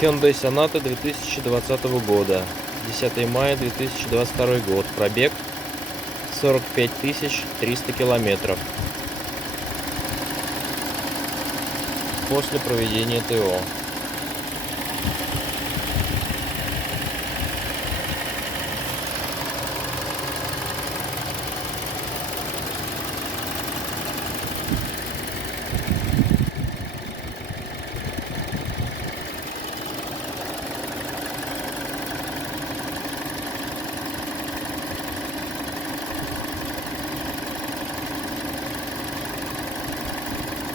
Hyundai Sonata 2020 года. 10 мая 2022 год. Пробег 45 300 километров. После проведения ТО.